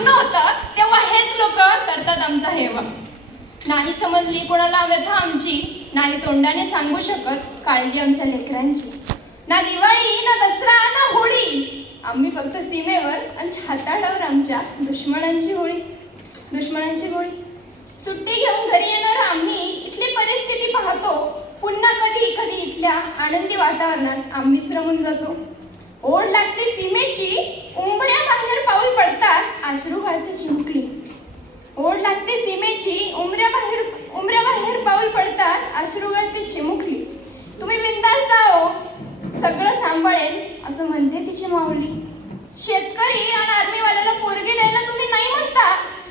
लग्न होतं तेव्हा हेच लोक करतात आमचा हेवा. नाही समजली कोणाला व्यथा आमची नाही तोंडाने सांगू शकत काळजी आमच्या लेकरांची. ना दिवाळी ना दसरा ना होळी. आम्ही फक्त सीमेवर आणि हाताळावर आमच्या दुश्मनांची होळी. दुश्मनांची होळी. सुट्टी घेऊन घरी येणार आम्ही इथली परिस्थिती पाहतो. पुन्हा कधी कधी इथल्या आनंदी वातावरणात आम्हीच रमून जातो. ओढ लागते सीमेची उंबऱ्या बाहेर पाऊल पडताच आश्रू घालते चिमुकली ओढ लागते उमऱ्याबाहेर उमऱ्याबाहेर पाऊल पडताच अश्रू ती चिमुकली. तुम्ही बिंदास जाओ सगळं सांभाळेल असं म्हणते तिची माऊली. शेतकरी आणि आर्मीवाल्याला पोरगी द्यायला तुम्ही नाही म्हणता?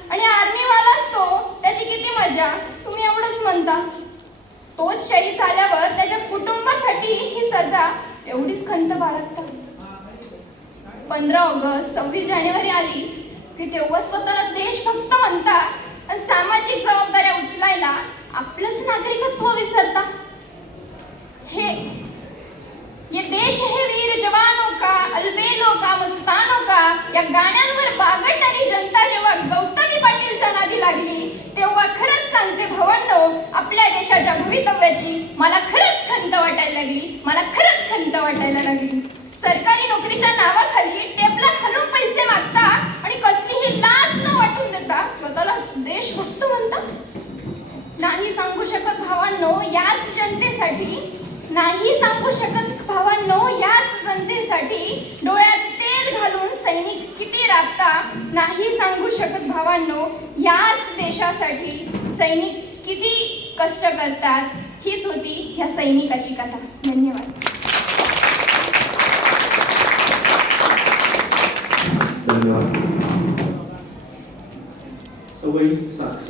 आणि आर्मीवाला असतो त्याची किती मजा? तुम्ही एवढंच म्हणता. तोच शहीद झाल्यावर त्याच्या कुटुंबासाठी ही सजा एवढीच खंत बाळगता. पंधरा ऑगस्ट सव्वीस जानेवारी आली. की तेव्हा स्वतःला देशभक्त म्हणता आणि सामाजिक जबाबदाऱ्या उचलायला आपलंच नागरिकत्व विसरता. हे ये देश हे वीर जवानों का अलबेलों का मस्तानों का या गाण्यांवर बागडणारी जनता जेव्हा गौतमी पाटीलच्या नादी लागली तेव्हा खरंच सांगते भवंडो आपल्या देशाच्या भवितव्याची मला खरंच खंत वाटायला लागली मला खरंच खंत वाटायला लागली. सरकारी नोकरीच्या नावाखाली स्वतःला देशभक्त म्हणता नाही सांगू शकत भावांनो याच जनतेसाठी. नाही सांगू शकत भावांनो याच जनतेसाठी डोळ्यात तेल घालून सैनिक किती राबता नाही सांगू शकत भावांनो याच देशासाठी सैनिक किती कष्ट करतात. हीच होती ह्या सैनिकाची कथा. धन्यवाद. धन्यवाद. the way